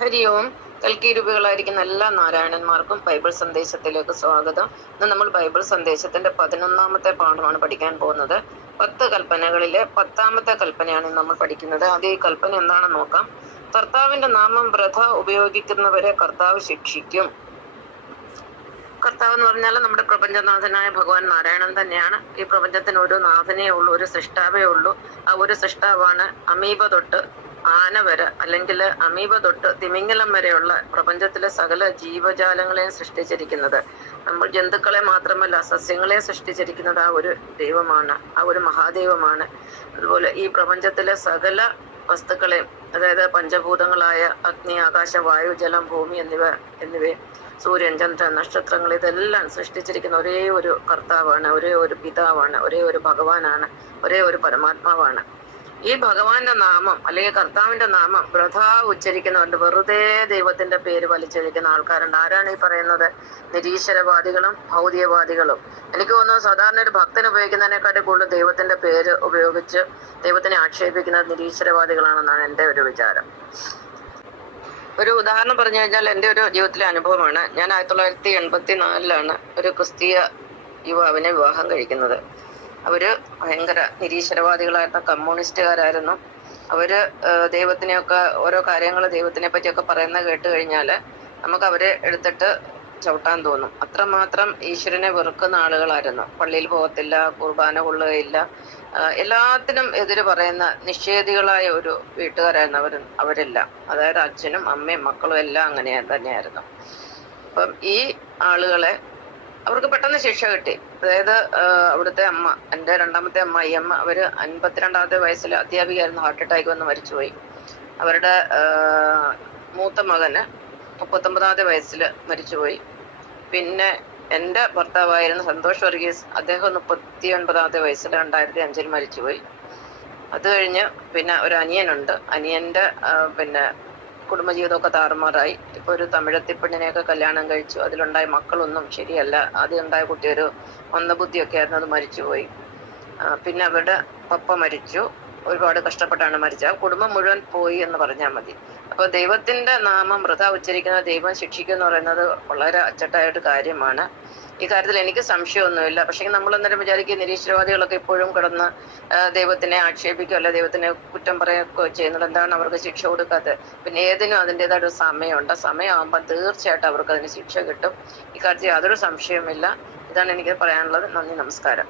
ഹരി ഓം. കൽക്കീരൂപികളായിരിക്കുന്ന എല്ലാ നാരായണന്മാർക്കും ബൈബിൾ സന്ദേശത്തിലേക്ക് സ്വാഗതം. ഇന്ന് നമ്മൾ ബൈബിൾ സന്ദേശത്തിന്റെ 11ാമത്തെ പാഠമാണ് പഠിക്കാൻ പോകുന്നത്. 10 കൽപ്പനകളിലെ 10ാമത്തെ കൽപ്പനയാണ് നമ്മൾ പഠിക്കുന്നത്. ആദ്യം ഈ കൽപ്പന എന്താണെന്ന് നോക്കാം. കർത്താവിന്റെ നാമം വൃഥ ഉപയോഗിക്കുന്നവരെ കർത്താവ് ശിക്ഷിക്കും. കർത്താവ് എന്ന് പറഞ്ഞാൽ നമ്മുടെ പ്രപഞ്ചനാഥനായ ഭഗവാൻ നാരായണൻ തന്നെയാണ്. ഈ പ്രപഞ്ചത്തിന് ഒരു നാഥനേ ഉള്ളൂ, ഒരു സൃഷ്ടാവേ ഉള്ളൂ. ആ ഒരു സൃഷ്ടാവാണ് അമീബ തൊട്ട് ആന വരെ, അല്ലെങ്കിൽ അമീബ തൊട്ട് തിമിംഗലം വരെയുള്ള പ്രപഞ്ചത്തിലെ സകല ജീവജാലങ്ങളെയും സൃഷ്ടിച്ചിരിക്കുന്നത്. നമ്മൾ ജന്തുക്കളെ മാത്രമല്ല, സസ്യങ്ങളെ സൃഷ്ടിച്ചിരിക്കുന്നത് ആ ഒരു ദൈവമാണ്, ആ ഒരു മഹാദൈവമാണ്. അതുപോലെ ഈ പ്രപഞ്ചത്തിലെ സകല വസ്തുക്കളെയും, അതായത് പഞ്ചഭൂതങ്ങളായ അഗ്നി, ആകാശ, വായു, ജലം, ഭൂമി എന്നിവയെ, സൂര്യൻ, ചന്ദ്രൻ, നക്ഷത്രങ്ങൾ, ഇതെല്ലാം സൃഷ്ടിച്ചിരിക്കുന്ന ഒരേ ഒരു കർത്താവാണ്, ഒരേ ഒരു പിതാവാണ്, ഒരേ ഒരു ഭഗവാനാണ്, ഒരേ ഒരു പരമാത്മാവാണ്. ഈ ഭഗവാന്റെ നാമം അല്ലെങ്കിൽ കർത്താവിന്റെ നാമം വൃഥ ഉച്ചരിക്കുന്നവരുണ്ട്. വെറുതെ ദൈവത്തിന്റെ പേര് വലിച്ചഴിക്കുന്ന ആൾക്കാരുണ്ട്. ആരാണ് ഈ പറയുന്നത്? നിരീശ്വരവാദികളും ഭൗതികവാദികളും. എനിക്ക് തോന്നുന്നു സാധാരണ ഒരു ഭക്തന് ഉപയോഗിക്കുന്നതിനെക്കാട്ടി കൂടുതൽ ദൈവത്തിന്റെ പേര് ഉപയോഗിച്ച് ദൈവത്തിനെ ആക്ഷേപിക്കുന്നത് നിരീശ്വരവാദികളാണെന്നാണ് എൻ്റെ ഒരു വിചാരം. ഒരു ഉദാഹരണം പറഞ്ഞു കഴിഞ്ഞാൽ എൻ്റെ ഒരു ജീവിതത്തിലെ അനുഭവമാണ്. ഞാൻ 1984 ഒരു ക്രിസ്തീയ യുവാവിനെ വിവാഹം കഴിക്കുന്നത്. അവര് ഭയങ്കര നിരീശ്വരവാദികളായിരുന്ന കമ്മ്യൂണിസ്റ്റുകാരായിരുന്നു. അവര് ദൈവത്തിനെയൊക്കെ ഓരോ കാര്യങ്ങൾ ദൈവത്തിനെ പറ്റിയൊക്കെ പറയുന്നത് കേട്ട് കഴിഞ്ഞാൽ നമുക്ക് അവരെ എടുത്തിട്ട് ചവിട്ടാൻ തോന്നും. അത്രമാത്രം ഈശ്വരനെ വെറുക്കുന്ന ആളുകളായിരുന്നു. പള്ളിയിൽ പോകത്തില്ല, കുർബാന കൊള്ളുകയില്ല, എല്ലാത്തിനും എതിര് പറയുന്ന നിഷേധികളായ ഒരു വീട്ടുകാരായിരുന്നു അവരെല്ലാം. അതായത് അച്ഛനും അമ്മയും മക്കളും എല്ലാം അങ്ങനെ തന്നെയായിരുന്നു. അപ്പം ഈ ആളുകളെ അവർക്ക് പെട്ടെന്ന് ശിക്ഷ കിട്ടി. അതായത് അവിടുത്തെ അമ്മ, എൻ്റെ രണ്ടാമത്തെ അമ്മ, ഈ അമ്മ, അവര് 52ാമത്തെ വയസ്സിൽ അധ്യാപികയായിരുന്നു, ഹാർട്ട് അറ്റാക്ക് വന്ന് മരിച്ചുപോയി. അവരുടെ മൂത്ത മകന് 39ാമത്തെ വയസ്സിൽ മരിച്ചുപോയി. പിന്നെ എൻ്റെ ഭർത്താവായിരുന്ന സന്തോഷ് വർഗീസ്, അദ്ദേഹം 39ാമത്തെ വയസ്സിൽ 2005 മരിച്ചുപോയി. അത് കഴിഞ്ഞ് പിന്നെ ഒരു അനിയനുണ്ട്. അനിയൻ്റെ പിന്നെ കുടുംബജീവിതമൊക്കെ താറുമാറായി. ഇപ്പോൾ ഒരു തമിഴത്തി പെണ്ണിനെയൊക്കെ കല്യാണം കഴിച്ചു. അതിലുണ്ടായ മക്കളൊന്നും ശരിയല്ല. ആദ്യം ഉണ്ടായ കുട്ടി ഒരു മന്ദബുദ്ധിയൊക്കെ ആയിരുന്നു, അത് മരിച്ചുപോയി. പിന്നെ അവരുടെ പപ്പ മരിച്ചു. ഒരുപാട് കഷ്ടപ്പെട്ടാണ് മരിച്ചത്. ആ കുടുംബം മുഴുവൻ പോയി എന്ന് പറഞ്ഞാൽ മതി. അപ്പോൾ ദൈവത്തിന്റെ നാമം വൃഥ ഉച്ചരിക്കുന്ന ദൈവം ശിക്ഷിക്കുക എന്ന് പറയുന്നത് വളരെ അച്ചട്ടായ ഒരു കാര്യമാണ്. ഈ കാര്യത്തിൽ എനിക്ക് സംശയമൊന്നുമില്ല. പക്ഷേ നമ്മൾ അന്നേരം വിചാരിക്കുക നിരീശ്വരവാദികളൊക്കെ ഇപ്പോഴും കിടന്ന് ദൈവത്തിനെ ആക്ഷേപിക്കുകയോ അല്ല ദൈവത്തിനെ കുറ്റം പറയുകയോ ചെയ്യുന്നത്. എന്താണ് അവർക്ക് ശിക്ഷ കൊടുക്കാത്തത്? പിന്നെ ഏതിനും അതിൻ്റെതായ സമയമുണ്ട്. സമയമാകുമ്പോൾ തീർച്ചയായിട്ടും അവർക്ക് അതിന് ശിക്ഷ കിട്ടും. ഈ കാര്യത്തിൽ യാതൊരു സംശയവുമില്ല. ഇതാണ് എനിക്ക് പറയാനുള്ളത്. നന്ദി, നമസ്കാരം.